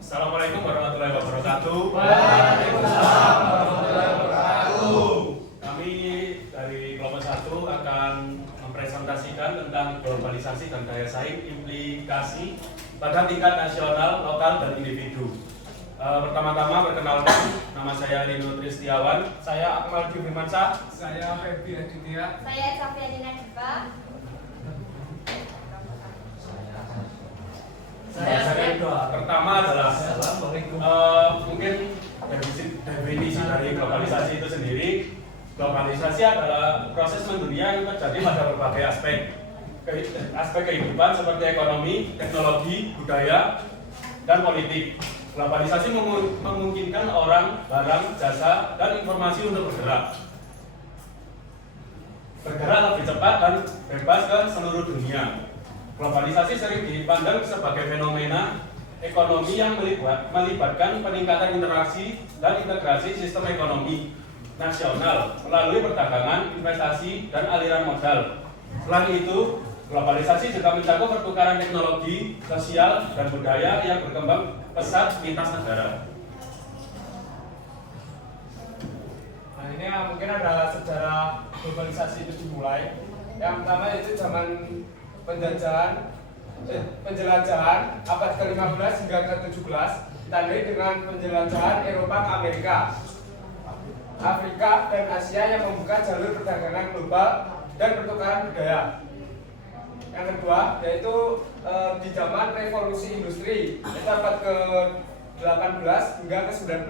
Assalamualaikum warahmatullahi wabarakatuh. Waalaikumsalam warahmatullahi wabarakatuh. Kami dari kelompok 1 akan mempresentasikan tentang globalisasi dan daya saing implikasi pada tingkat nasional, lokal, dan individu. Pertama-tama perkenalkan, nama saya Rino Tristiawan, saya Akmal Firmansyah, Saya Febi Aditya. Saya Safiatina Diva. Pertama adalah mungkin definisi dari globalisasi itu sendiri. Globalisasi adalah proses mendunia yang terjadi pada berbagai aspek kehidupan seperti ekonomi, teknologi, budaya, dan politik. Globalisasi memungkinkan orang, barang, jasa, dan informasi untuk bergerak lebih cepat dan bebas ke seluruh dunia. Globalisasi sering dipandang sebagai fenomena ekonomi yang melibatkan peningkatan interaksi dan integrasi sistem ekonomi nasional melalui perdagangan, investasi, dan aliran modal. Selain itu, globalisasi juga mencakup pertukaran teknologi, sosial, dan budaya yang berkembang pesat lintas negara. Nah, ini mungkin ada sejarah globalisasi itu dimulai. Yang pertama itu zaman penjelajahan abad ke-15 hingga ke-17 ditandai dengan penjelajahan Eropa ke Amerika, Afrika, dan Asia yang membuka jalur perdagangan global dan pertukaran budaya. Yang kedua yaitu di zaman revolusi industri, itu abad ke-18 hingga ke-19.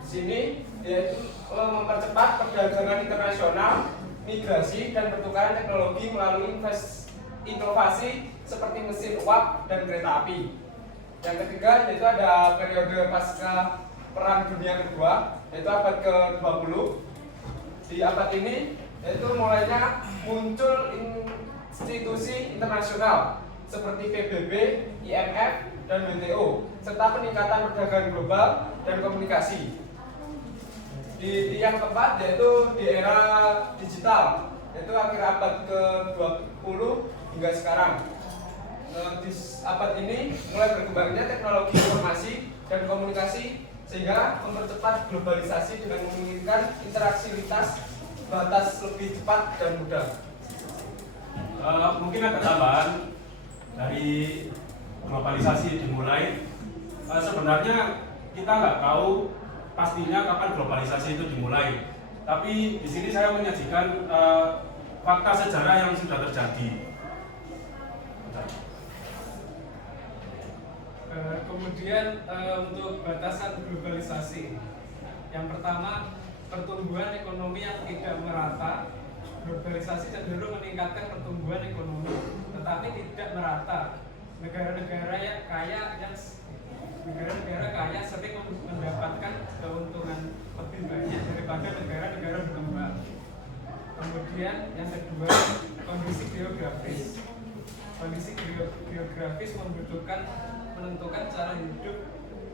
Di sini yaitu mempercepat perdagangan internasional, migrasi, dan pertukaran teknologi melalui inovasi seperti mesin uap dan kereta api. Yang ketiga yaitu ada periode pasca Perang Dunia Kedua, yaitu abad ke-20. Di abad ini yaitu mulainya muncul institusi internasional seperti PBB, IMF, dan WTO, serta peningkatan perdagangan global dan komunikasi. Di yang keempat yaitu di era digital, yaitu akhir abad ke-20 hingga sekarang. Di abad ini mulai berkembangnya teknologi informasi dan komunikasi sehingga mempercepat globalisasi dengan memungkinkan interaksi lintas batas lebih cepat dan mudah. Mungkin ada tambahan dari globalisasi dimulai. Sebenarnya kita nggak tahu pastinya kapan globalisasi itu dimulai. Tapi di sini saya menyajikan fakta sejarah yang sudah terjadi. Kemudian untuk batasan globalisasi, yang pertama pertumbuhan ekonomi yang tidak merata. Globalisasi cenderung meningkatkan pertumbuhan ekonomi, tetapi tidak merata. Negara-negara kaya sering mendapatkan keuntungan lebih banyak daripada negara-negara berkembang. Kemudian yang kedua, kondisi geografis. Kondisi geografis menentukan cara hidup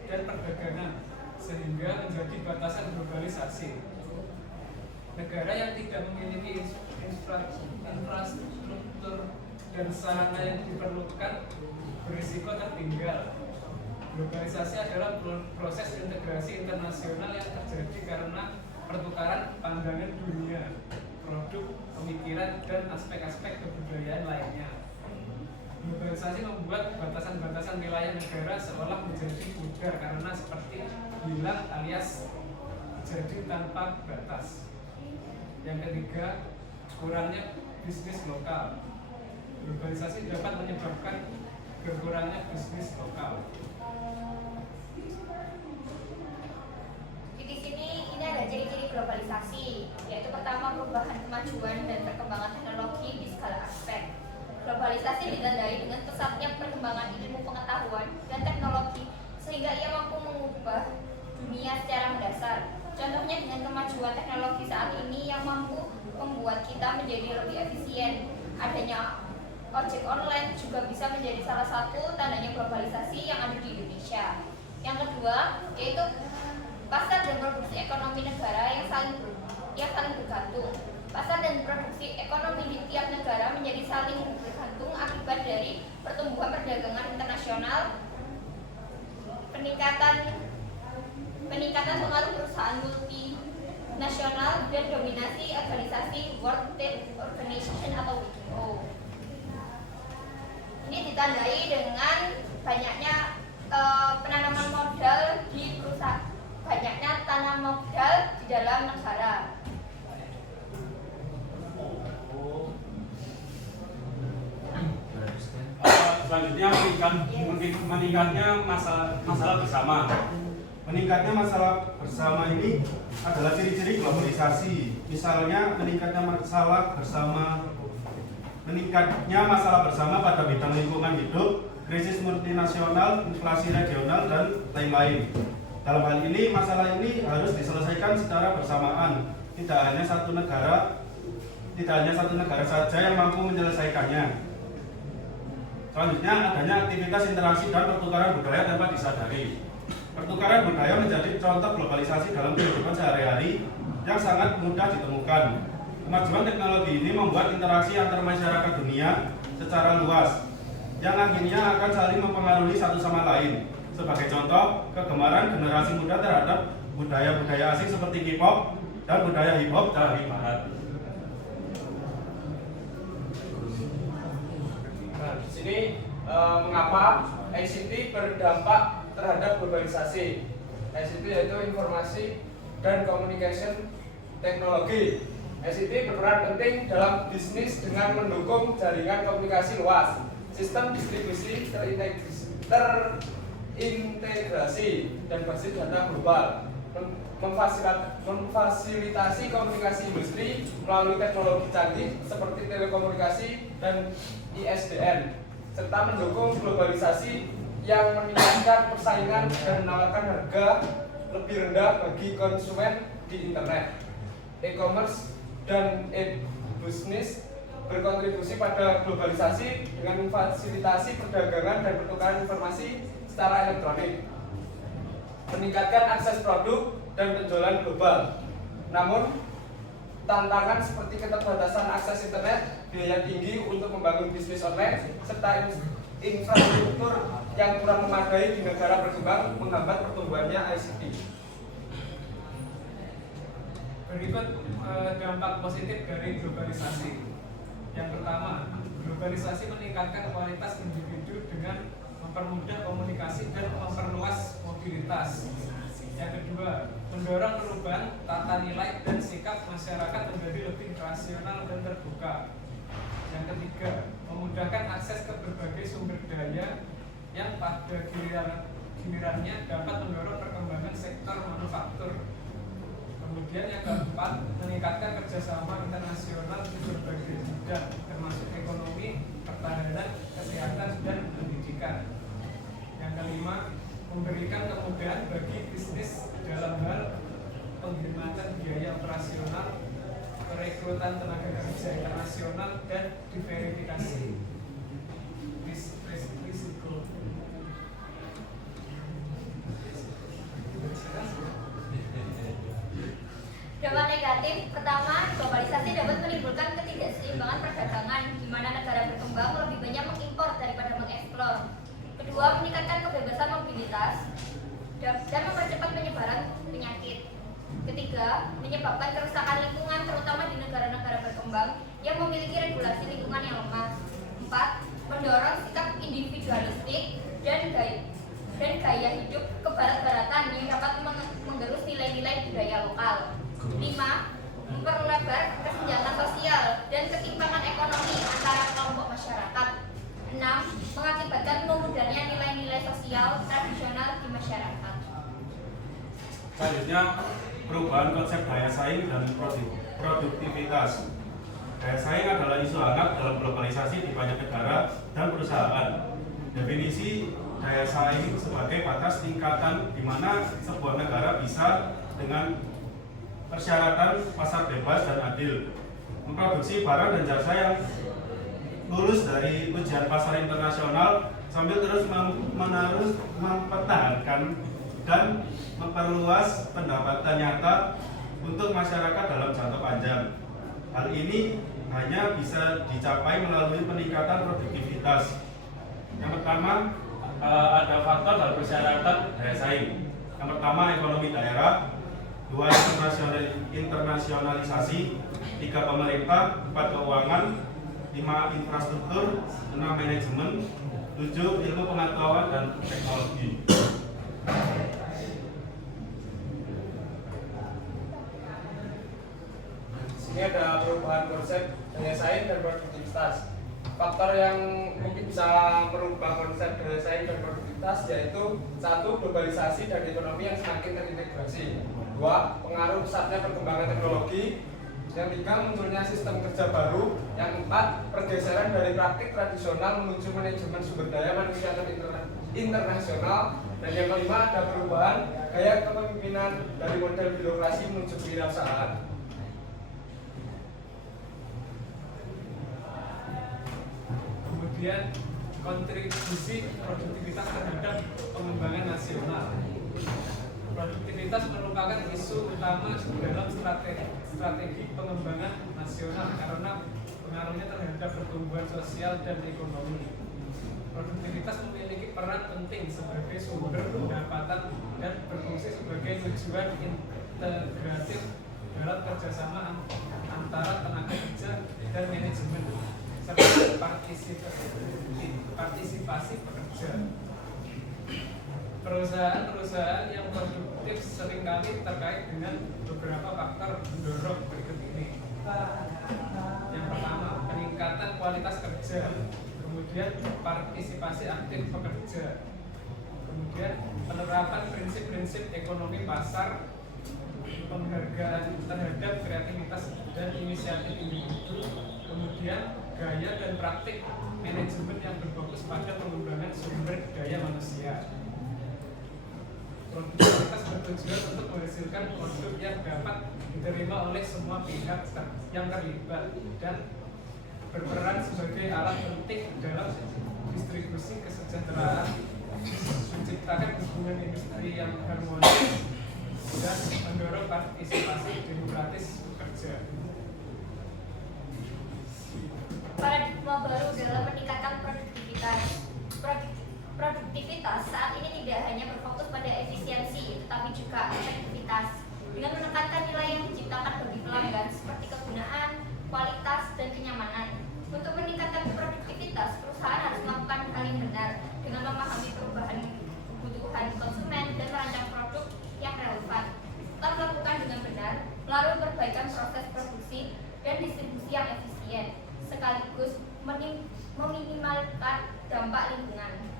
dan perdagangan sehingga menjadi batasan globalisasi. Negara yang tidak memiliki infrastruktur dan sarana yang diperlukan berisiko tertinggal. Globalisasi adalah proses integrasi internasional yang terjadi karena pertukaran pandangan dunia, produk, pemikiran, dan aspek-aspek kebudayaan lainnya. Globalisasi membuat batasan-batasan wilayah negara seolah menjadi pudar karena seperti hilang alias jadi tanpa batas. Yang ketiga, kurangnya bisnis lokal. Globalisasi dapat menyebabkan berkurangnya bisnis lokal. Di sini ini ada ciri-ciri globalisasi, yaitu pertama perubahan kemajuan dan perkembangan teknologi di segala aspek. Globalisasi ditandai dengan pesatnya perkembangan ilmu pengetahuan dan teknologi sehingga ia mampu mengubah dunia secara mendasar. Contohnya dengan kemajuan teknologi saat ini yang mampu membuat kita menjadi lebih efisien. Adanya ojek online juga bisa menjadi salah satu tandanya globalisasi yang ada di Indonesia. Yang kedua yaitu pasar dan produksi ekonomi negara yang saling bergantung. Pasar dan produksi ekonomi di tiap negara menjadi saling bergantung akibat dari pertumbuhan perdagangan internasional, peningkatan pengaruh perusahaan multinasional, dan dominasi organisasi World Trade Organization atau WTO. Ini ditandai dengan banyaknya penanaman modal di perusahaan, banyaknya tanam modal di dalam negara. Selanjutnya meningkatnya masalah bersama. Meningkatnya masalah bersama ini adalah ciri-ciri globalisasi. Misalnya meningkatnya masalah bersama pada bidang lingkungan hidup, krisis multinasional, inflasi regional, dan lain-lain. Dalam hal ini, masalah ini harus diselesaikan secara bersamaan. Tidak hanya satu negara saja yang mampu menyelesaikannya. Selanjutnya, adanya aktivitas interaksi dan pertukaran budaya tanpa disadari. Pertukaran budaya menjadi contoh globalisasi dalam kehidupan sehari-hari yang sangat mudah ditemukan. Kemajuan teknologi ini membuat interaksi antar masyarakat dunia secara luas, yang akhirnya akan saling mempengaruhi satu sama lain. Sebagai contoh, kegemaran generasi muda terhadap budaya-budaya asing seperti K-pop dan budaya hip-hop dari barat. Nah, di sini mengapa ICT berdampak terhadap globalisasi. ICT yaitu informasi dan communication technology. ICT berperan penting dalam bisnis dengan mendukung jaringan komunikasi luas, sistem distribusi terintegrasi dan basis data global, memfasilitasi komunikasi industri melalui teknologi canggih seperti telekomunikasi dan ISDN, serta mendukung globalisasi yang meningkatkan persaingan dan menawarkan harga lebih rendah bagi konsumen di internet. E-commerce dan e-business berkontribusi pada globalisasi dengan memfasilitasi perdagangan dan pertukaran informasi secara elektronik, meningkatkan akses produk dan penjualan global. Namun, tantangan seperti keterbatasan akses internet, biaya tinggi untuk membangun bisnis online, serta infrastruktur yang kurang memadai di negara berkembang menghambat pertumbuhannya ICT. Berikut dampak positif dari globalisasi. Yang pertama, globalisasi meningkatkan kualitas individu dengan mempermudah komunikasi dan memperluas mobilitas. Yang kedua, mendorong perubahan tata nilai dan sikap masyarakat menjadi lebih rasional dan terbuka. Yang ketiga, memudahkan akses ke berbagai sumber daya yang pada gilirannya dapat mendorong perkembangan sektor manufaktur. Kemudian yang keempat, meningkatkan kerjasama internasional di berbagai bidang, termasuk ekonomi, pertahanan, kesehatan, dan pendidikan. Yang kelima, memberikan kemudahan bagi bisnis dalam hal penghematan biaya operasional, perekrutan tenaga kerja internasional, dan diverifikasi risiko. Dampak negatif pertama, globalisasi dapat menimbulkan ketidakseimbangan perdagangan di mana negara berkembang lebih banyak mengimpor daripada mengeksplor. Kedua, meningkatkan kebebasan mobilitas dan mempercepat penyebaran penyakit. Ketiga, menyebabkan kerusakan lingkungan terutama di negara-negara berkembang yang memiliki regulasi lingkungan yang lemah. 4. Mendorong sikap individualistik dan gaya hidup kebarat-baratan yang dapat menggerus nilai-nilai budaya lokal. 5. Memperlebar kesenjangan sosial dan ketimpangan ekonomi antara kelompok masyarakat. 6. Mengakibatkan memudahnya nilai-nilai sosial tradisional di masyarakat. Selanjutnya, perubahan konsep daya saing dan produktivitas. Daya saing adalah isu hangat dalam globalisasi di banyak negara dan perusahaan. Definisi daya saing sebagai batas tingkatan di mana sebuah negara bisa dengan persyaratan pasar bebas dan adil memproduksi barang dan jasa yang lulus dari ujian pasar internasional sambil terus menerus mempertahankan dan memperluas pendapatan nyata untuk masyarakat dalam jangka panjang. Hal ini hanya bisa dicapai melalui peningkatan produktivitas. pertama ada faktor dan persyaratan daya saing. Yang pertama ekonomi daerah, 2 internasionalisasi, 3 pemerintah, 4 keuangan, 5 infrastruktur, 6 manajemen, 7 ilmu pengetahuan dan teknologi. Ini ada perubahan konsep daya saing dan produktivitas. Faktor yang mungkin bisa merubah konsep daya saing dan produktivitas yaitu 1. Globalisasi dan ekonomi yang semakin terintegrasi. 2. Pengaruh pesatnya perkembangan teknologi. Yang 3. Munculnya sistem kerja baru. Yang 4. Pergeseran dari praktik tradisional menuju manajemen sumber daya manusia internasional. Dan yang kelima ada perubahan gaya kepemimpinan dari model birokrasi menuju kewirausahaan. Kemudian kontribusi produktivitas terhadap pengembangan nasional. Produktivitas merupakan isu utama dalam strategi pengembangan nasional karena pengaruhnya terhadap pertumbuhan sosial dan ekonomi. Produktivitas memiliki peran penting sebagai sumber pendapatan dan berfungsi sebagai tujuan integratif dalam kerjasama antara tenaga kerja dan manajemen serta partisipasi pekerja. Perusahaan-perusahaan yang produktif seringkali terkait dengan beberapa faktor pendorong berikut ini. Yang pertama, peningkatan kualitas kerja, kemudian partisipasi aktif pekerja, kemudian penerapan prinsip-prinsip ekonomi pasar, penghargaan terhadap kreativitas dan inisiatif individu, kemudian gaya dan praktik manajemen yang berfokus pada pengembangan sumber daya manusia. Produktivitas bertujuan untuk menghasilkan produk yang dapat diterima oleh semua pihak yang terlibat dan berperan sebagai alat penting dalam distribusi kesejahteraan, menciptakan hubungan industri yang harmonis, dan mendorong partisipasi demokratis pekerja. Paradigma baru dalam meningkatkan produktivitas saat ini tidak hanya berfokus pada efisiensi, tetapi juga efektivitas dengan menekankan nilai yang diciptakan bagi pelanggan seperti kegunaan, kualitas, dan kenyamanan. Untuk meningkatkan produktivitas, perusahaan harus melakukan hal yang benar dengan memahami perubahan kebutuhan konsumen dan merancang produk yang relevan. Tetap melakukan dengan benar melalui perbaikan proses produksi dan distribusi yang efisien, sekaligus meminimalkan dampak lingkungan.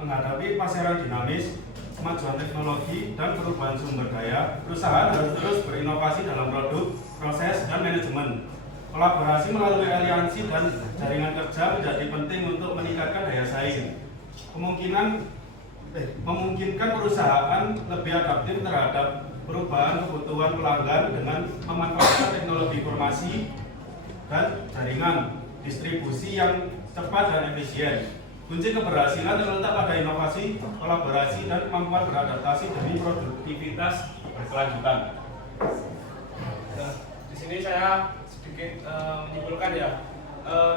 Menghadapi pasaran dinamis, kemajuan teknologi, dan perubahan sumber daya, perusahaan harus terus berinovasi dalam produk, proses, dan manajemen. Kolaborasi melalui aliansi dan jaringan kerja menjadi penting untuk meningkatkan daya saing. Memungkinkan perusahaan lebih adaptif terhadap perubahan kebutuhan pelanggan dengan memanfaatkan teknologi informasi dan jaringan distribusi yang cepat dan efisien. Kunci keberhasilan terletak pada inovasi, kolaborasi, dan kemampuan beradaptasi demi produktivitas berkelanjutan. Nah, di sini saya sedikit menyimpulkan ya.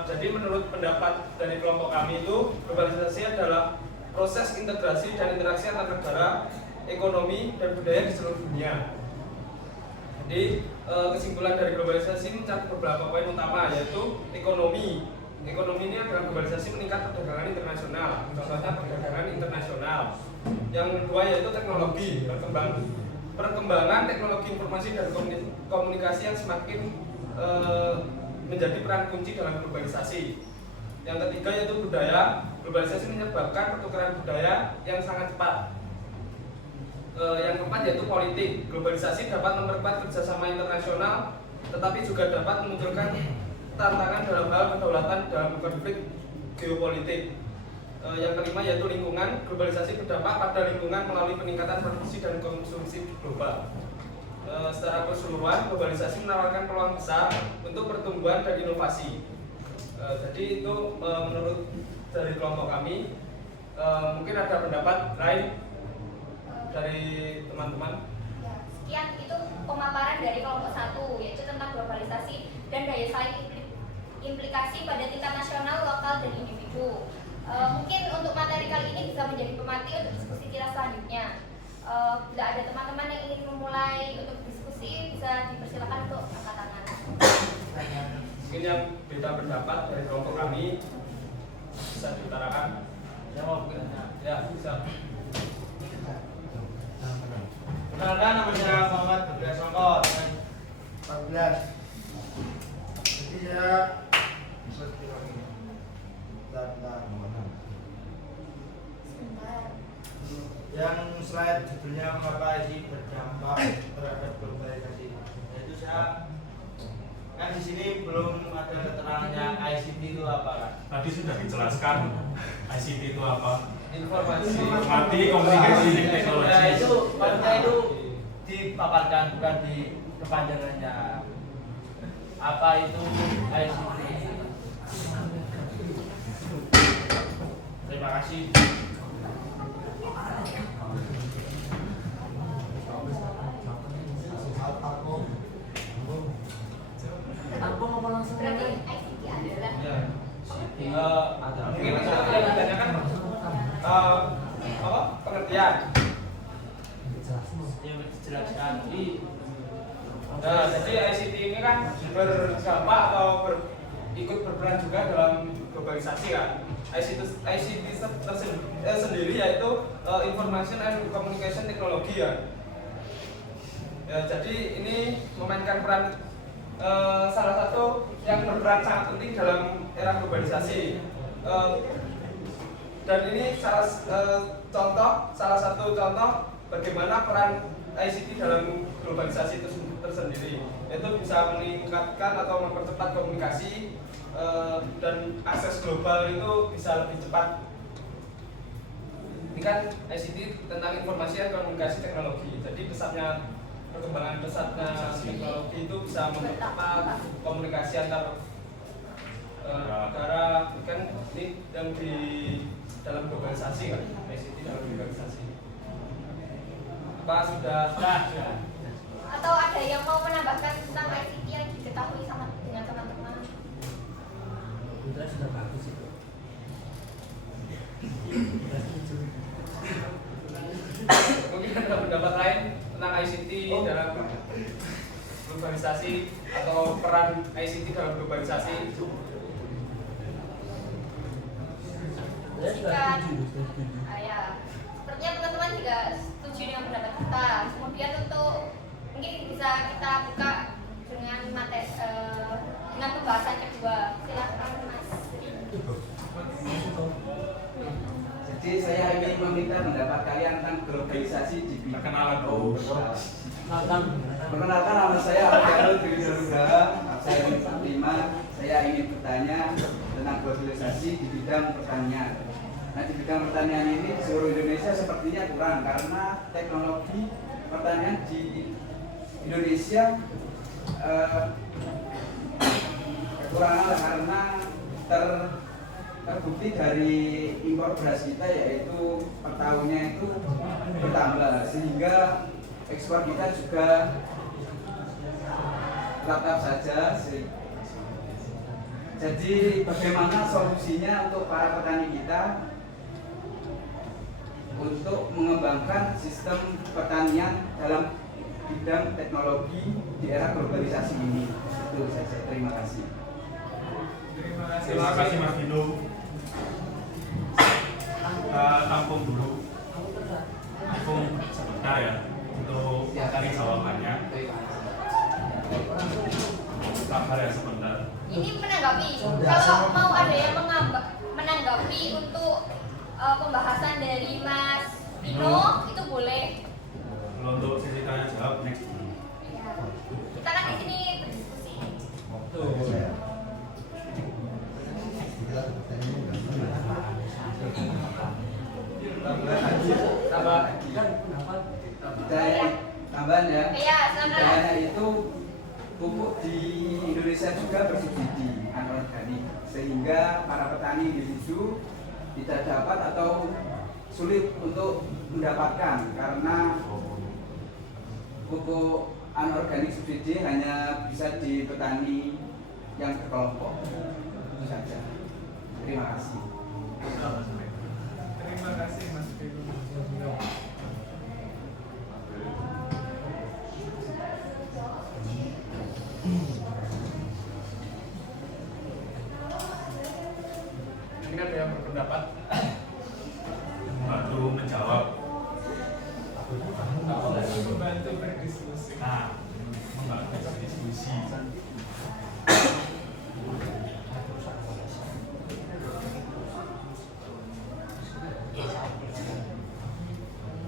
Jadi menurut pendapat dari kelompok kami itu, globalisasi adalah proses integrasi dan interaksi antar negara, ekonomi, dan budaya di seluruh dunia. Jadi kesimpulan dari globalisasi mencakup beberapa poin utama, yaitu ekonomi. Ekonomi ini adalah globalisasi meningkat perdagangan internasional, contohnya perdagangan internasional. Yang kedua yaitu teknologi, perkembangan teknologi informasi dan komunikasi yang semakin menjadi peran kunci dalam globalisasi. Yang ketiga yaitu budaya, globalisasi menyebabkan pertukaran budaya yang sangat cepat. Yang keempat yaitu politik, globalisasi dapat memperkuat kerjasama internasional, tetapi juga dapat memunculkan tantangan dalam hal kedaulatan dalam konflik geopolitik. Yang kelima yaitu lingkungan, globalisasi berdampak pada lingkungan melalui peningkatan produksi dan konsumsi global. Secara keseluruhan, globalisasi menawarkan peluang besar untuk pertumbuhan dan inovasi. Jadi itu menurut dari kelompok kami. Mungkin ada pendapat lain dari teman-teman. Ya, sekian itu pemaparan dari kelompok 1, yaitu tentang globalisasi dan daya saing implikasi pada tingkat nasional, lokal, bisa menjadi pemantik untuk diskusi kita selanjutnya. Bila ada teman-teman yang ingin memulai untuk diskusi, bisa dipersilakan untuk angkat tangan. Mungkin yang beda pendapat dari kelompok kami bisa diutarakan. Ya, bisa. Perkenalkan, nama saya Muhammad Abdullah Songko dengan 14. Jadi saya yang slide judulnya mengapa ICT berdampak terhadap globalisasi. Yaitu saya kan di sini belum ada keterangannya ICT itu apa kan? Tadi sudah dijelaskan ICT itu apa. Informasi Komunikasi, teknologi. Ya itu maksudnya itu dipaparkan bukan di kepanjangannya. Apa itu ICT? Terima kasih. Berarti ICT adalah mungkin saya ditanyakan apa pengertian. Yang dijelaskan di Nah, jadi ICT ini kan berdampak atau ikut berperan juga dalam globalisasi kan. ICT sendiri yaitu Information and Communication Technology ya. Jadi ini memainkan peran salah satu yang berperan sangat penting dalam era globalisasi. Dan ini salah satu contoh bagaimana peran ICT dalam globalisasi itu tersendiri, yaitu bisa meningkatkan atau mempercepat komunikasi dan akses global itu bisa lebih cepat. Ini kan ICT tentang informasi dan komunikasi teknologi. Jadi perkembangan pesatnya teknologi itu bisa mempercepat komunikasi antar negara. Kan ini yang di dalam globalisasi kan, ICT dalam globalisasi. Apa sudah? atau ada yang mau menambahkan tentang ICT yang diketahui dengan teman-teman? sudah bagus itu. Mungkin ada pendapat lain tentang ICT dalam globalisasi atau peran ICT dalam globalisasi? Jika ya, sepertinya teman-teman juga setuju dengan pendapat kita. Kemudian untuk mungkin bisa kita buka dengan materi dengan pembahasan kedua. Silakan Mas. Jadi saya ingin meminta pendapat kalian tentang globalisasi di bidang Perkenalan dulu. Perkenalkan, nama saya Alfianul Triwinugraha. Saya ingin saya ingin bertanya tentang globalisasi di bidang pertanian. Nah, di bidang pertanian ini di seluruh Indonesia sepertinya kurang karena teknologi pertanian di Indonesia kekurangan karena terbukti dari impor beras kita, yaitu per tahunnya itu bertambah sehingga ekspor kita juga tetap saja. Jadi bagaimana solusinya untuk para petani kita untuk mengembangkan sistem pertanian dalam bidang teknologi di era globalisasi ini? Itu saja. Terima kasih. Terima kasih Mas Dino. Kita tampung dulu. Tampung sebentar ya untuk cari jawabannya. Sabar ya sebentar. Ini menanggapi, kalau mau ada yang menanggapi untuk pembahasan dari Mas Dino itu boleh. Kalau untuk sesi tanya jawab next. Ya. Kita kan di sini berdiskusi. Tambahan ya. Iya, silakan. Dana itu pupuk di Indonesia juga bersubsidi anorganik, sehingga para petani individu tidak dapat atau sulit untuk mendapatkan karena pupuk anorganik subsidi hanya bisa di petani yang berkelompok. Itu saja. Terima kasih. Terima kasih. Mungkin ada yang berpendapat. Bantu menjawab. Membantu berdiskusi. Nah, membantu diskusi.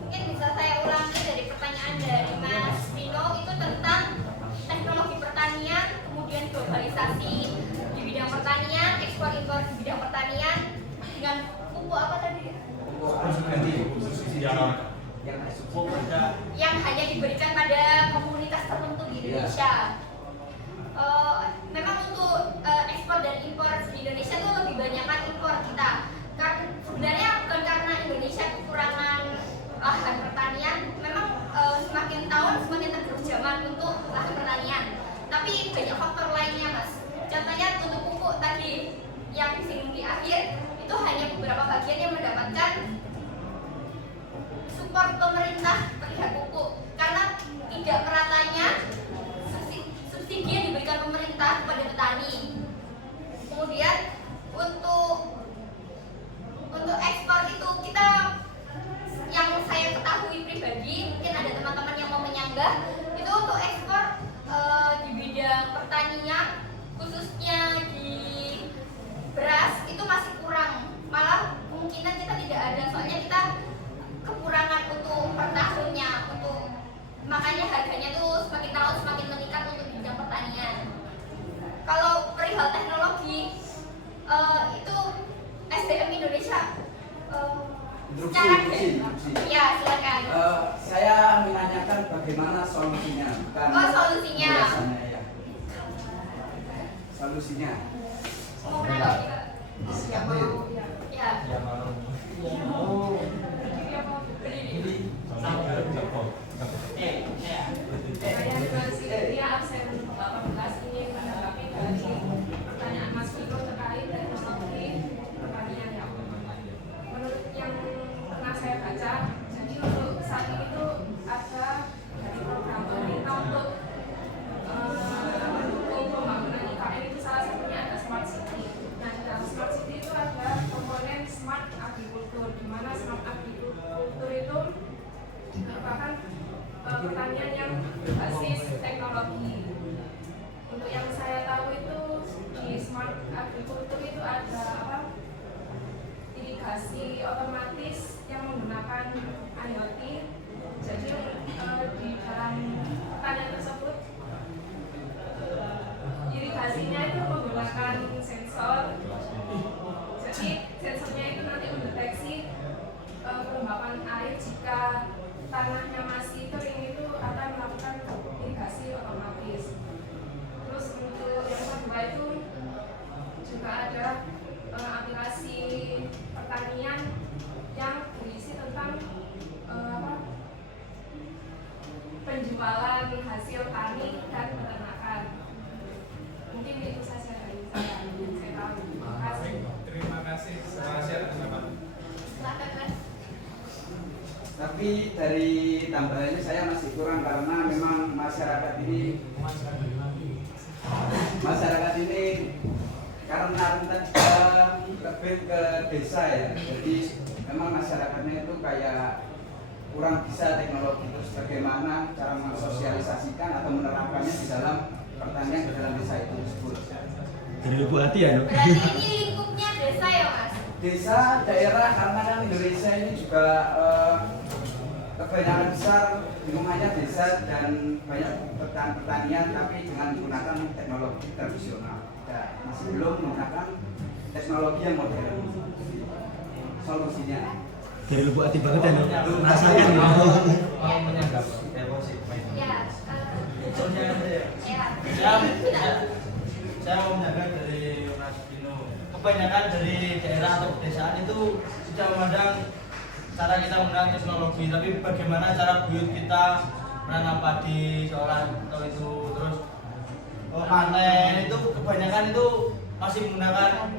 Mungkin bisa saya ulangi dari pertanyaan dari Mas Rino itu tentang teknologi pertanian, kemudian globalisasi di bidang pertanian, ekspor impor di bidang pertanian dengan pupuk apa tadi? Yang hanya diberikan pada komunitas tertentu di Indonesia. Memang untuk ekspor dan impor di Indonesia itu lebih banyakkan impor kita. Karena sebenarnya bukan karena Indonesia kekurangan lahan pertanian, memang semakin tahun semakin tergerus zaman untuk lahan pertanian. Tapi banyak faktor lainnya, Mas. Contohnya untuk pupuk tadi yang disinggung di akhir itu hanya beberapa bagian yang mendapatkan support pemerintah terhadap pupuk karena tidak meratanya subsidi yang diberikan pemerintah kepada petani. Kemudian untuk ekspor itu kita, yang saya ketahui pribadi, mungkin ada teman-teman yang mau menyanggah, itu untuk ekspor di bidang pertanian khususnya di beras itu masih kurang, malah kemungkinan kita tidak ada, soalnya kita kekurangan untuk per tahunnya, makanya harganya tuh semakin tahun semakin meningkat untuk bidang pertanian. Kalau perihal teknologi itu SDM Indonesia Instruksi. Ya, silakan. Saya menanyakan bagaimana solusinya, bukan Solusinya. ulasannya, ya. Solusinya. Mau berapa kita? Siapa mau? Ya. Berdiri. Saya masih dia absen 18 ini menanggapi dari pertanyaan Mas Vito terkait teknologi pertanian ya. Menurut yang pernah saya baca, jadi untuk saat ini itu ada dari program pemerintah untuk mendukung pembangunan IKN itu salah satunya ada Smart City. Nah, di dalam Smart City itu ada komponen Smart Agriculture, di mana Smart Agriculture itu merupakan pertanian yang berbasis teknologi. Untuk yang saya tahu itu di Smart Agriculture itu ada irigasi otomatis yang menggunakan IoT. Jadi di dalam pertanian tersebut irigasinya itu menggunakan sensor. Jadi sensornya itu nanti mendeteksi kelembapan air jika tanahnya masih kering itu akan melakukan irigasi otomatis. Terus untuk yang kedua itu juga ada aplikasi pertanian yang berisi tentang penjualan hasil tani dan peternakan. Mungkin itu saja dari saya yang saya tahu. Terima kasih. Terima kasih. Silakan pendapat. Silakan, Mas. Tapi dari tambahannya saya masih kurang karena memang masyarakat ini karena lebih ke desa ya, jadi memang masyarakatnya itu kayak kurang bisa teknologi. Terus bagaimana cara mensosialisasikan atau menerapkannya di dalam pertanian di dalam desa itu tersebut. Dari lubuk hati ya, no? Berarti ini lingkupnya desa ya, Mas? Desa, daerah, karena kan Indonesia ini juga kebanyakan besar lingkungannya desa dan banyak pertanian tapi dengan menggunakan teknologi tradisional. Masih belum menggunakan teknologi yang modern. Solusinya Dari lubuk hati banget ya, no? Rasakan. Mau menyanggap deposit. Ya. Saya mau menyanggap dari Mas Vino. Kebanyakan dari daerah atau pedesaan itu sudah memandang cara kita menggunakan teknologi, tapi bagaimana cara buyut kita menanam padi seolah atau itu terus panen itu kebanyakan itu masih menggunakan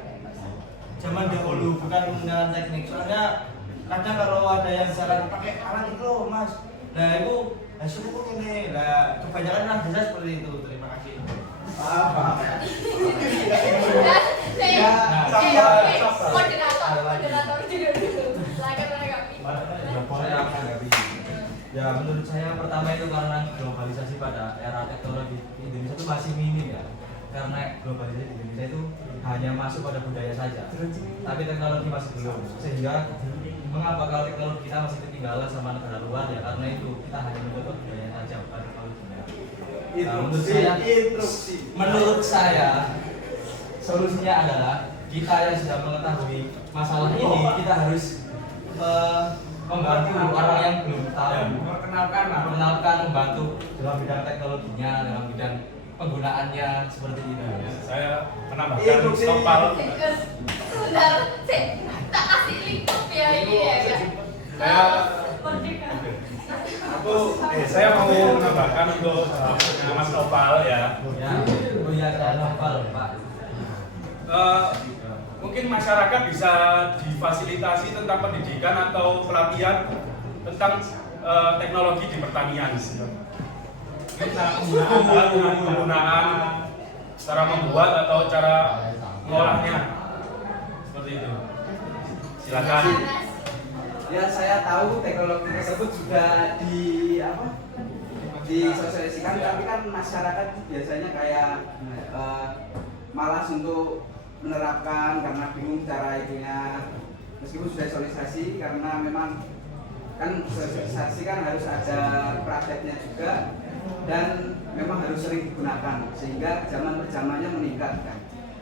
zaman dahulu, bukan menggunakan teknik. Soalnya kadang kalau ada yang misalkan pakai alat itu loh, Mas, nah itu hasilnya kok ini, nah kebanyakan orang desa seperti itu. Terima kasih. Oke. Ya menurut saya pertama itu karena globalisasi pada era teknologi Indonesia itu masih minim ya. Karena globalisasi di Indonesia itu hanya masuk pada budaya saja, tapi teknologi masih belum. Sehingga mengapa kalau teknologi kita masih ketinggalan sama negara luar ya karena itu kita hanya mencoba budaya saja bukan teknologinya. Nah, menurut saya solusinya adalah kita yang sudah mengetahui masalah ini kita harus membantu orang yang belum tahu, memperkenalkan, membantu dalam bidang teknologinya, dalam bidang penggunaannya seperti ini. Saya menambahkan Nopal. Sebentar, tak kasih lingkup ya ini ya. Saya mau menambahkan untuk Mas Nopal ya. Nopal Pak. Mungkin masyarakat bisa difasilitasi tentang pendidikan atau pelatihan tentang teknologi di pertanian. Penggunaan, cara membuat atau cara mengolahnya, seperti itu. Silakan. Ya saya tahu teknologi tersebut sudah disosialisasikan, tapi kan masyarakat biasanya kayak malas untuk menerapkan karena bingung cara itunya. Meskipun sudah sosialisasi karena memang kan sosialisasi kan harus ada prakteknya juga dan memang harus sering digunakan sehingga zaman perjamannya meningkat kan.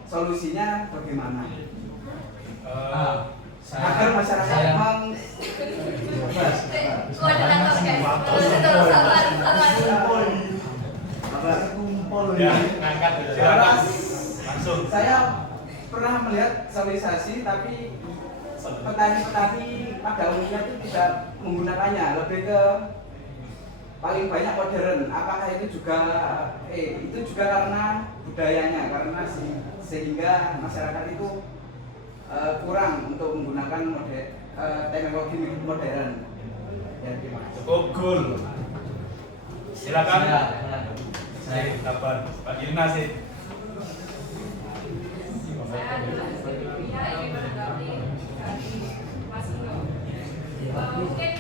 Solusinya bagaimana? Agar masyarakat memang Ya, ngangkat silakan. Langsung. Saya pernah melihat sosialisasi tapi petani-petani pada umumnya itu tidak menggunakannya, lebih ke paling banyak modern. Apakah itu juga karena budayanya, karena sehingga masyarakat itu kurang untuk menggunakan teknologi modern. Ya, terima kasih. Gol. Silakan. Saya kabar Pak Dirna sih. Saya adalah sebelumnya ingin menanggapi dari Mas Ino. Mungkin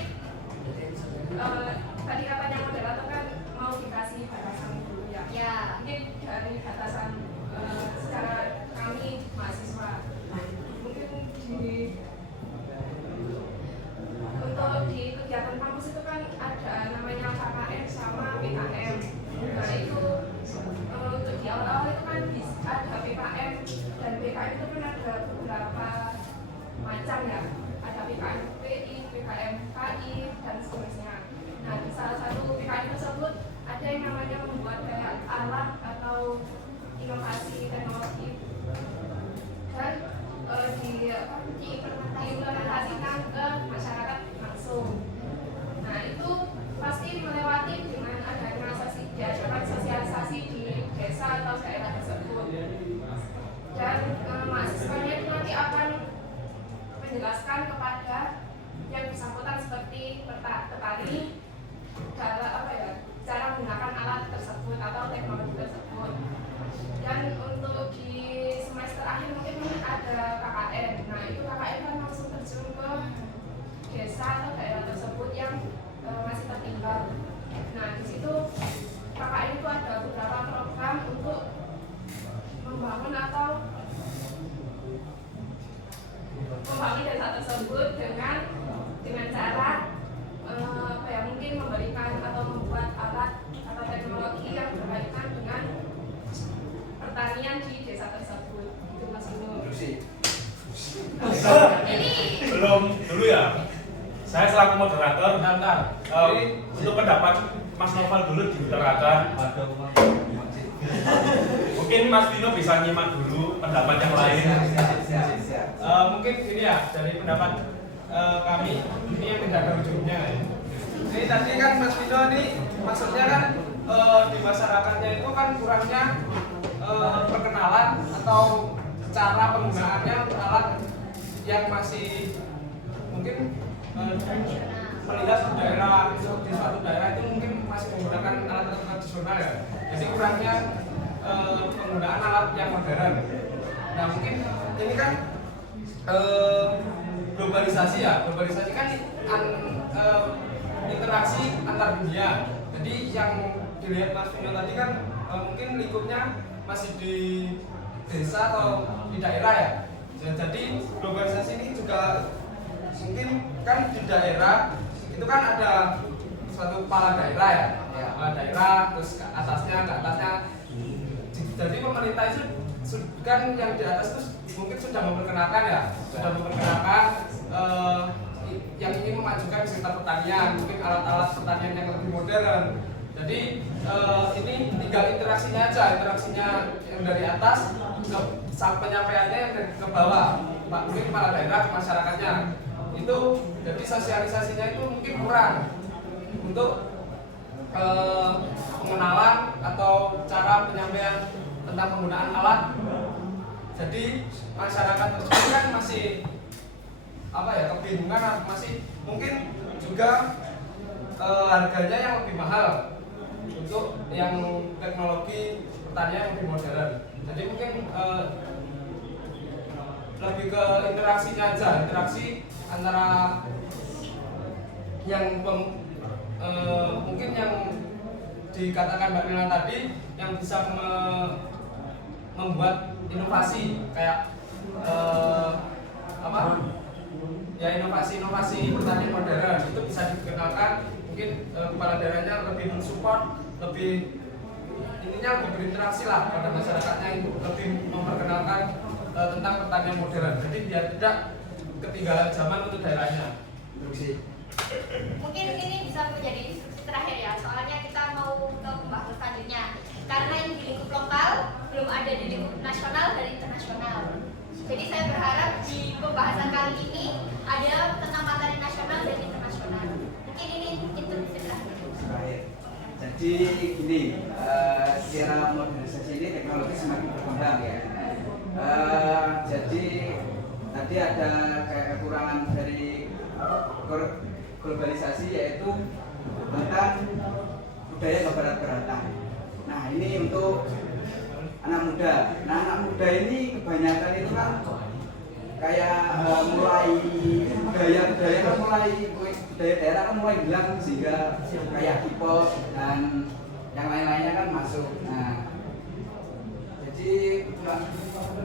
tadi katanya moderator kan mau dikasih batasan dulu ya. Mungkin dari batasan secara kami mahasiswa. Mungkin untuk di kegiatan kampus itu kan ada namanya KKN sama PKM. Nah itu untuk di awal-awal itu kan ada PKM dan PKM itu kan ada beberapa macam ya. Ada PKM PI, PKM KI dan seterusnya. Nah di salah satu PKM tersebut ada yang namanya membuat kayak alat atau inovasi teknologi dan diimplementasikan ke masyarakat langsung. Nah itu pasti melewati dengan adanya sosialisasi di desa atau daerah tersebut. Dan mahasiswanya itu nanti akan menjelaskan kepada yang bersangkutan seperti petani dalam cara menggunakan alat tersebut atau teknologi tersebut. Dan untuk di semester akhir mungkin ada KKN. Nah itu KKN kan langsung terjun ke desa atau daerah tersebut yang masih tertinggal. Nah di situ KKN itu ada beberapa program untuk membangun atau membangun desa tersebut dengan cara mungkin memberikan atau membuat alat atau teknologi yang berkaitan dengan pertanian di desa tersebut. Itu Mas Ino. Ini Belum dulu ya. Saya selaku moderator, untuk pendapat Mas Noval dulu diutarakan. Mungkin Mas Vino bisa nyimak dulu pendapat yang lain. Mungkin ini ya dari pendapat kami ini yang tidak ada ujungnya ya. Ini tadi kan Mas Vino ini maksudnya kan di masyarakatnya itu kan kurangnya perkenalan atau cara penggunaannya alat yang masih mungkin melihat daerah di suatu daerah itu mungkin masih menggunakan alat tradisional ya. Jadi kurangnya penggunaan alat yang modern. Nah mungkin ini kan globalisasi ya. Globalisasi kan interaksi antar dunia. Jadi yang dilihat Mas Vino tadi kan mungkin lingkupnya masih di desa atau di daerah ya. Jadi globalisasi ini juga mungkin kan di daerah itu kan ada suatu kepala daerah ya, kepala daerah, terus ke atasnya, jadi pemerintah itu kan yang di atas itu mungkin sudah memperkenalkan yang ingin memajukan sektor pertanian, mungkin alat-alat pertanian yang lebih modern. Jadi ini tinggal interaksinya aja, yang dari atas penyampaiannya yang dari ke bawah, mungkin kepala daerah ke masyarakatnya. Itu jadi sosialisasinya itu mungkin kurang untuk pengenalan atau cara penyampaian tentang penggunaan alat. Jadi masyarakat tersebut kan masih kebingungan, masih mungkin juga harganya yang lebih mahal untuk yang teknologi pertanian yang lebih modern. Jadi mungkin lebih ke interaksinya aja, interaksi antara yang mungkin yang dikatakan Mbak Nila tadi yang bisa membuat inovasi kayak inovasi pertanian modern itu bisa dikenalkan. Mungkin kepala daerahnya lebih mensupport, lebih berinteraksi lah pada masyarakatnya, itu lebih memperkenalkan tentang pertanian modern. Jadi biar tidak ketinggalan zaman untuk daerahnya. Mungkin ini bisa menjadi instruksi terakhir ya, soalnya kita mau ke pembahasan selanjutnya. Karena yang di lingkup lokal belum ada di lingkup nasional dan internasional. Jadi saya berharap di pembahasan kali ini ada tentang materi nasional dan internasional. Mungkin ini instruksi terakhir. Jadi gini, secara modernisasi ini teknologi semakin berkembang ya. Jadi tadi ada kayak kekurangan dari globalisasi, yaitu tentang budaya kebarat-baratan. Nah ini untuk anak muda. Nah anak muda ini kebanyakan itu kan kayak mulai budaya daerah kan mulai hilang, sehingga kayak K-pop dan yang lain-lainnya kan masuk. Nah jadi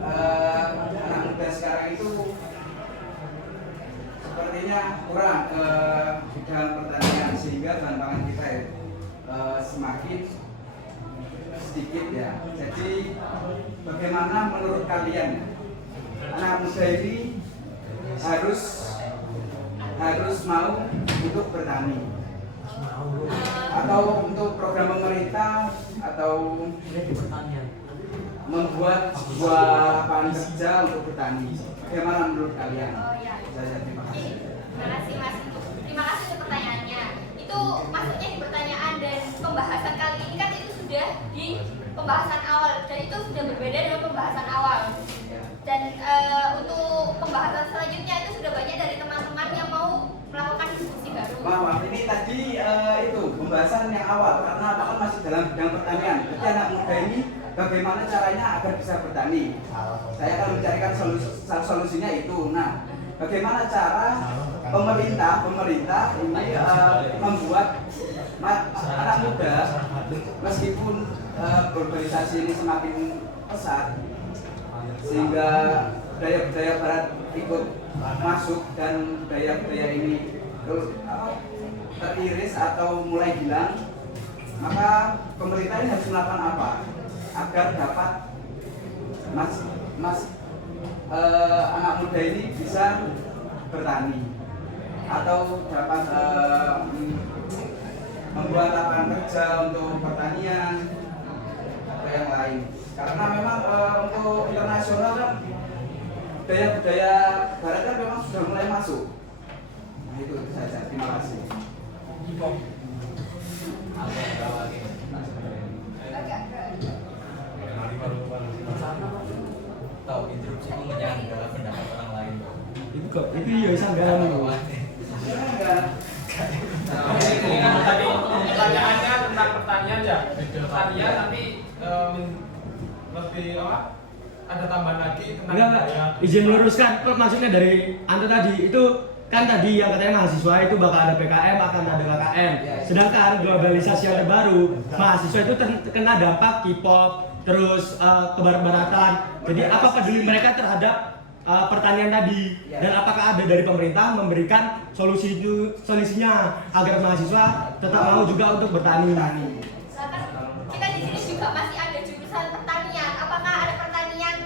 anak muda sekarang itu sepertinya kurang bidang pertanian, sehingga bahan pangan kita semakin sedikit ya. Jadi bagaimana menurut kalian anak muda ini harus mau untuk bertani, atau untuk program pemerintah, atau membuat sebuah lapangan kerja untuk bertani? Bagaimana menurut kalian? Terima kasih. Terima kasih Mas. Terima kasih untuk pertanyaannya. Itu maksudnya di pertanyaan dan pembahasan kali ini kan itu sudah di pembahasan awal, dan itu sudah berbeda dengan pembahasan awal. Dan untuk pembahasan selanjutnya itu sudah banyak dari teman-teman yang mau melakukan diskusi baru. Maaf, ini tadi itu pembahasan yang awal, karena apa kan masih dalam bidang pertanian. Jadi anak muda ini bagaimana caranya agar bisa bertani? Saya akan mencarikan solusinya itu. Nah, bagaimana cara pemerintah ini membuat anak muda, meskipun globalisasi ini semakin pesat, sehingga budaya-budaya barat ikut masuk dan budaya-budaya ini teriris atau mulai hilang, maka pemerintah ini harus melakukan apa agar dapat anak muda ini bisa bertani atau dapat membuat lapangan kerja untuk pertanian atau yang lain. Karena memang untuk internasional kan budaya-budaya barat kan memang sudah mulai masuk. Nah itu saja, terima kasih. Tahu interupsi itu menyangga pendapat orang lain. Itu ya sanggahan loh. Ini kan tadi pertanyaannya tentang pertanian ya, pertanian tapi lebih ada tambahan lagi tentang Enggak, izin meluruskan, maksudnya dari Anda tadi itu kan tadi yang katanya mahasiswa itu bakal ada PKM, akan ada KKM. Sedangkan globalisasi yang terbaru, mahasiswa itu terkena dampak K-pop, terus kebarat-baratan. Jadi apa peduli mereka terhadap pertanian tadi, dan apakah ada dari pemerintah memberikan solusinya agar mahasiswa tetap mau juga untuk bertani? Kita di sini juga masih ada jurusan pertanian. Apakah ada pertanian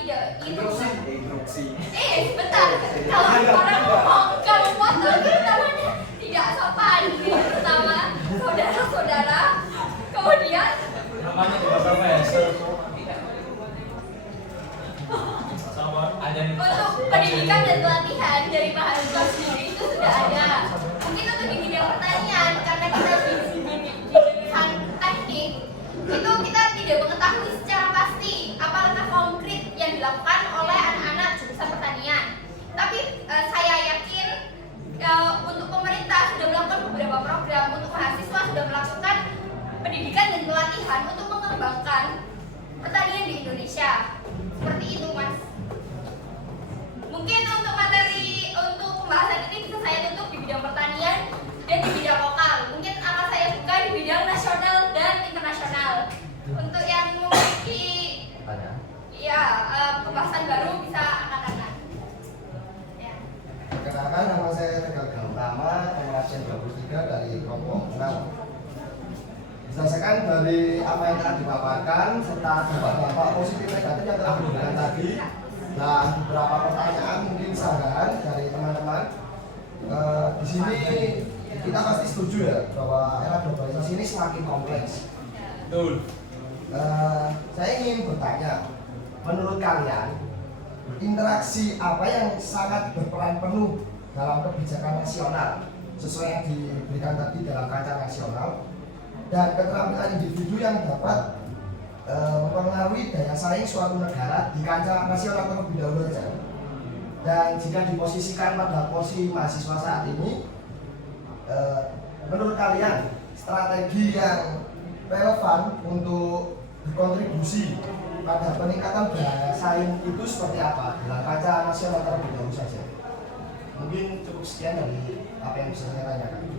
tidak Interupsi. Bentar. Kalau orang ngomong kamu potong itu namanya tidak sopan. Pertama, saudara-saudara. Kemudian Namanya juga profesor. untuk pendidikan dan pelatihan dari mahasiswa sendiri itu sudah ada. Mungkin untuk di bidang pertanian, karena kita di jurusan teknik, itu kita tidak mengetahui secara pasti apa langkah konkret yang dilakukan oleh anak-anak jurusan pertanian. Tapi saya yakin untuk pemerintah sudah melakukan beberapa program, untuk mahasiswa sudah melakukan pendidikan dan pelatihan untuk mengembangkan pertanian di Indonesia. Seperti itu, Mas. Mungkin untuk materi untuk pembahasan ini bisa saya tutup di bidang pertanian dan di bidang lokal. Mungkin akan saya buka di bidang nasional dan internasional. Untuk yang memiliki pembahasan baru bisa angkat tangan. Ya. Perkenalkan, nama saya Tegal Gautama, nomor absen 23 dari kelompok 6. Berdasarkan dari apa yang telah dipaparkan serta dampak-dampak positif negatif yang telah diberikan tadi, dan beberapa pertanyaan mungkin sanggahan dari teman-teman, di sini kita pasti setuju ya bahwa era globalisasi ini semakin kompleks. Betul. Saya ingin bertanya, menurut kalian interaksi apa yang sangat berperan penuh dalam kebijakan nasional sesuai yang diberikan tadi dalam kancah nasional, dan keterampilan individu yang dapat mempengaruhi daya saing suatu negara di kancah nasional terlebih dahulu saja. Dan jika diposisikan pada porsi mahasiswa saat ini, menurut kalian strategi yang relevan untuk berkontribusi pada peningkatan daya saing itu seperti apa dalam kancah nasional terlebih dahulu saja? Mungkin cukup sekian dari apa yang bisa saya tanyakan.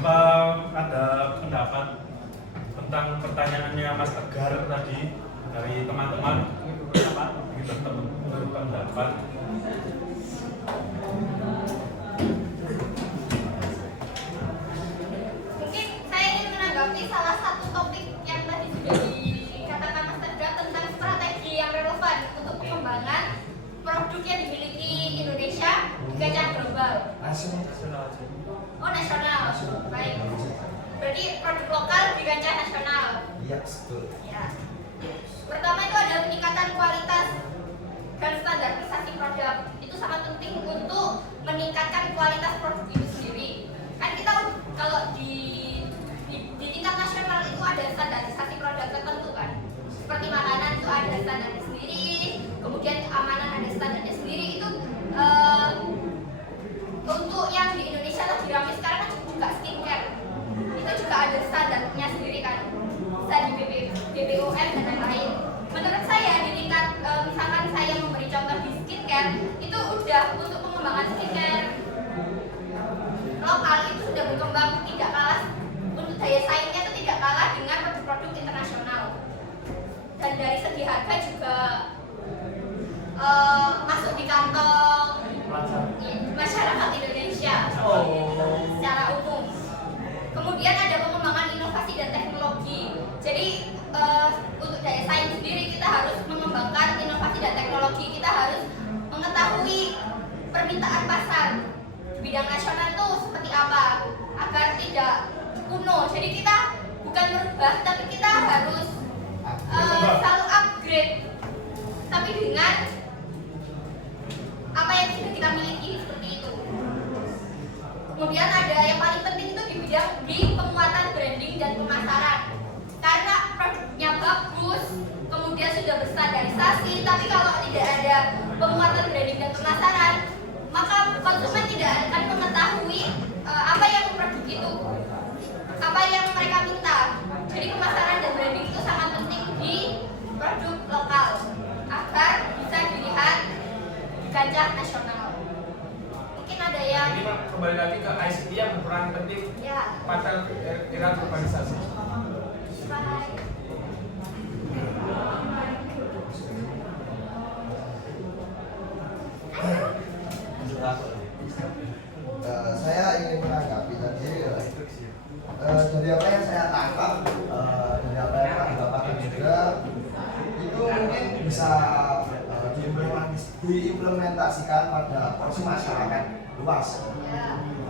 Apa ada pendapat tentang pertanyaannya Mas Tegar tadi dari teman-teman? Gitu, pendapat. Mungkin saya ingin menanggapi salah satu topik yang tadi sudah dikatakan Mas Tegar tentang strategi yang relevan untuk pengembangan produk yang dimiliki Indonesia di kancah global. Oh, nasional. Baik. Berarti produk lokal di kancah nasional. Iya, betul. Ya. Pertama itu ada peningkatan kualitas dan standarisasi produk. Itu sangat penting untuk meningkatkan kualitas produk itu sendiri. Kan kita kalau di tingkat nasional itu ada standarisasi produk tertentu kan. Seperti makanan itu ada standarnya sendiri, kemudian keamanan ada standarnya sendiri. Itu untuk yang di Indonesia lagi ramai sekarang kan juga skincare. Itu juga ada standarnya sendiri kan. Bisa di BPOM dan lain-lain. Menurut saya di tingkat misalkan saya memberi contoh di skincare, itu udah untuk pengembangan skincare lokal itu sudah berkembang tidak kalah, untuk daya saingnya itu tidak kalah dengan produk-produk internasional. Dan dari segi harga juga masuk di kantong masyarakat Indonesia secara umum. Kemudian ada pengembangan inovasi dan teknologi. Jadi untuk daya saing sendiri kita harus mengembangkan inovasi dan teknologi. Kita harus mengetahui permintaan pasar di bidang nasional itu seperti apa agar tidak kuno. Jadi kita bukan merubah, tapi kita harus selalu upgrade, tapi dengan apa yang sudah kita miliki seperti itu. Kemudian ada yang paling penting itu di bidang penguatan branding dan pemasaran. Karena produknya bagus, kemudian sudah berstandarisasi, tapi kalau tidak ada penguatan branding dan pemasaran, maka konsumen tidak akan mengetahui apa yang produk itu. berperan penting Ya. pada era globalisasi. Bye. Saya ingin menanggapi tadi dari apa yang saya tangkap dari apa yang Pak Bapak juga itu mungkin bisa diimplementasikan pada porsi masyarakat luas.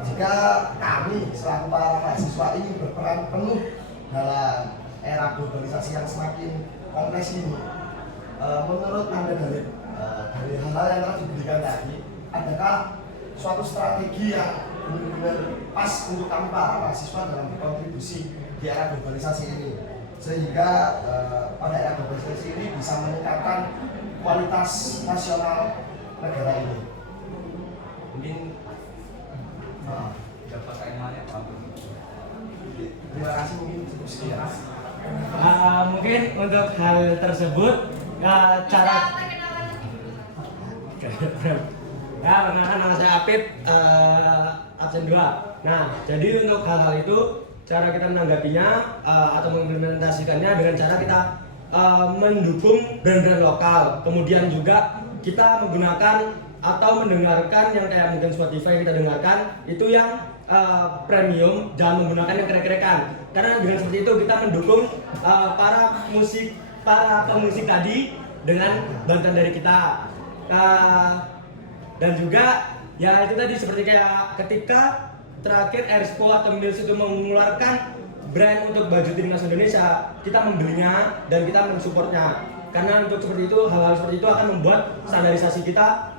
Jika kami selaku para mahasiswa ingin berperan penuh dalam era globalisasi yang semakin kompleks ini, menurut Anda dari hal-hal yang telah diberikan tadi, adakah suatu strategi yang benar-benar pas untuk kami para mahasiswa dalam berkontribusi di era globalisasi ini, sehingga pada era globalisasi ini bisa meningkatkan kualitas nasional negara ini? Mungkin dapat kaitannya Pak. terima kasih, mungkin cukup sekian. Mungkin untuk hal tersebut cara ya, perkenalkan nama saya Apip, absen 2. Nah, jadi untuk hal-hal itu cara kita menanggapinya atau mengimplementasikannya dengan cara kita mendukung brand-brand lokal, kemudian juga kita menggunakan atau mendengarkan yang kayak mungkin Spotify kita dengarkan itu yang premium, jangan menggunakan yang krek-krekan, karena dengan seperti itu kita mendukung para pemusik tadi dengan bantuan dari kita. Dan juga ya itu tadi seperti kayak ketika terakhir Erspo atau Mills itu mengeluarkan brand untuk baju timnas Indonesia, kita membelinya dan kita mensupportnya, karena untuk seperti itu, hal-hal seperti itu akan membuat standarisasi kita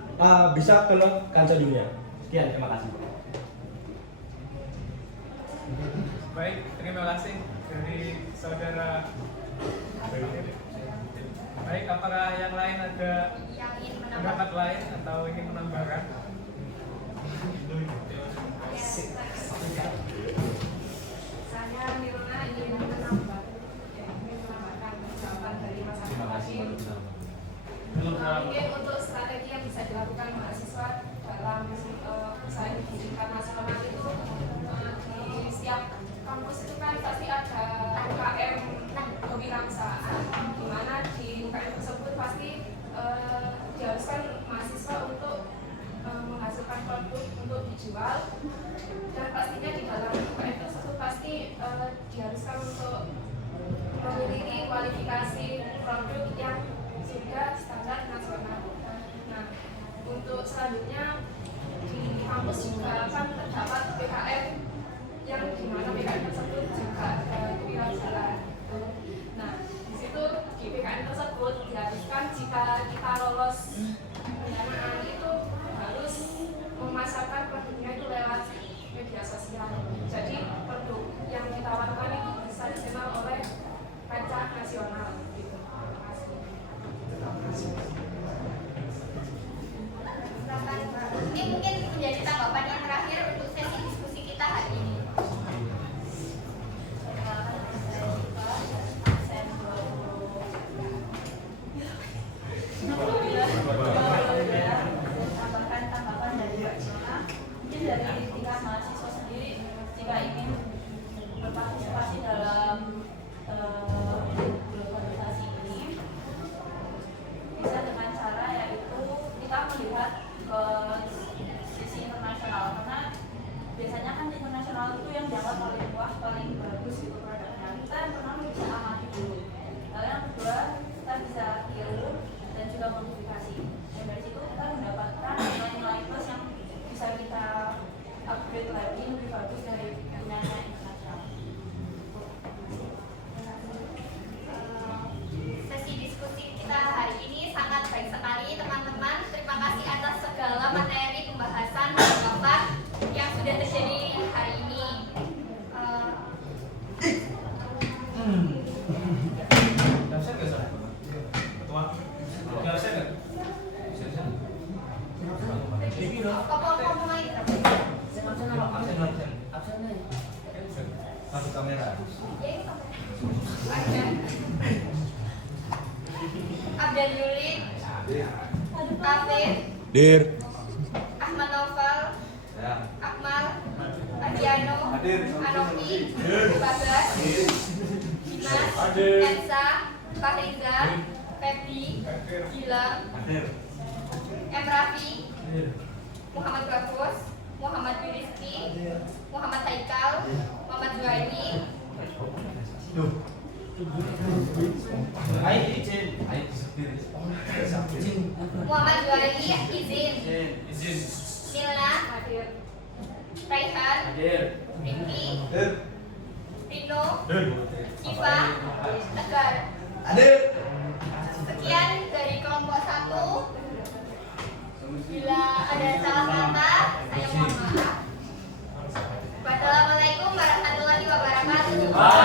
bisa ke kancah dunia. Sekian, terima kasih. Baik, terima kasih dari saudara. Baik, apakah yang lain ada pendapat lain atau ingin menambahkan? Saya Nirna ingin menambahkan jawaban dari Mas Afif. Mungkin untuk strategi yang bisa dilakukan mahasiswa dalam usaha pendidikan nasional itu, di setiap kampus itu kan pasti ada UKM kewirausahaan, di mana di UKM tersebut pasti diharuskan mahasiswa untuk menghasilkan produk untuk dijual, dan pastinya di dalam UKM tersebut pasti diharuskan untuk memiliki kualifikasi produk yang sudah standar nasional. Nah, untuk selanjutnya di kampus juga akan terdapat PKM yang dimana PKM tersebut juga kewirausahaan. Nah, di situ di PKM tersebut diharuskan jika kita lolos pendanaan itu harus memasarkan produknya itu lewat media sosial. Jadi produk yang ditawarkan itu bisa dikenal oleh kancah nasional. Gitu. Terima kasih. Ini mungkin menjadi tanggapan yang terakhir untuk sesi diskusi kita hari ini. Tambahkan dari Mbak Cina, mungkin dari tingkat mahasiswa sendiri jika ingin berpartisipasi dalam globalisasi ini bisa dengan cara yaitu kita melihat ke sisi internasional, karena biasanya kan internasional itu yang dianggap paling wah, paling bagus gitu produknya. Kita yang pertama bisa amati dulu, lalu yang kedua kita bisa tiru dan juga modifikasi, dan dari situ kita mendapatkan nilai-nilai plus yang bisa kita upgrade lagi lebih bagus dari dunia internasional. Sesi diskusi kita hari ini sangat baik sekali teman-teman. Terima kasih atas segala materi pembahasan Bapak yang sudah terjadi hari ini. Absen nggak, Sob? Ketua? Nggak absen nggak? Ngomong lagi. Absen nih. Masuk kamera. Abdan Yuli, Afif, Dir. Ahmad Novel, Ya. Akmal, Adiano, Reno, Hadir. Anoki, Bagas, Dimas, Ensa, Fahriza, Febri, Gilang, M. Raffi, Muhammad Bagus, Muhammad Rizki, Muhammad Haikal, Muhammad Juwaini, Muhammad Juwaini, izin, Nilna, Raihan, Riki, Rino, Siva, Tegar. Sekian dari kelompok 1. Bila ada salah kata, saya mohon maaf. Wassalamualaikum warahmatullahi wabarakatuh.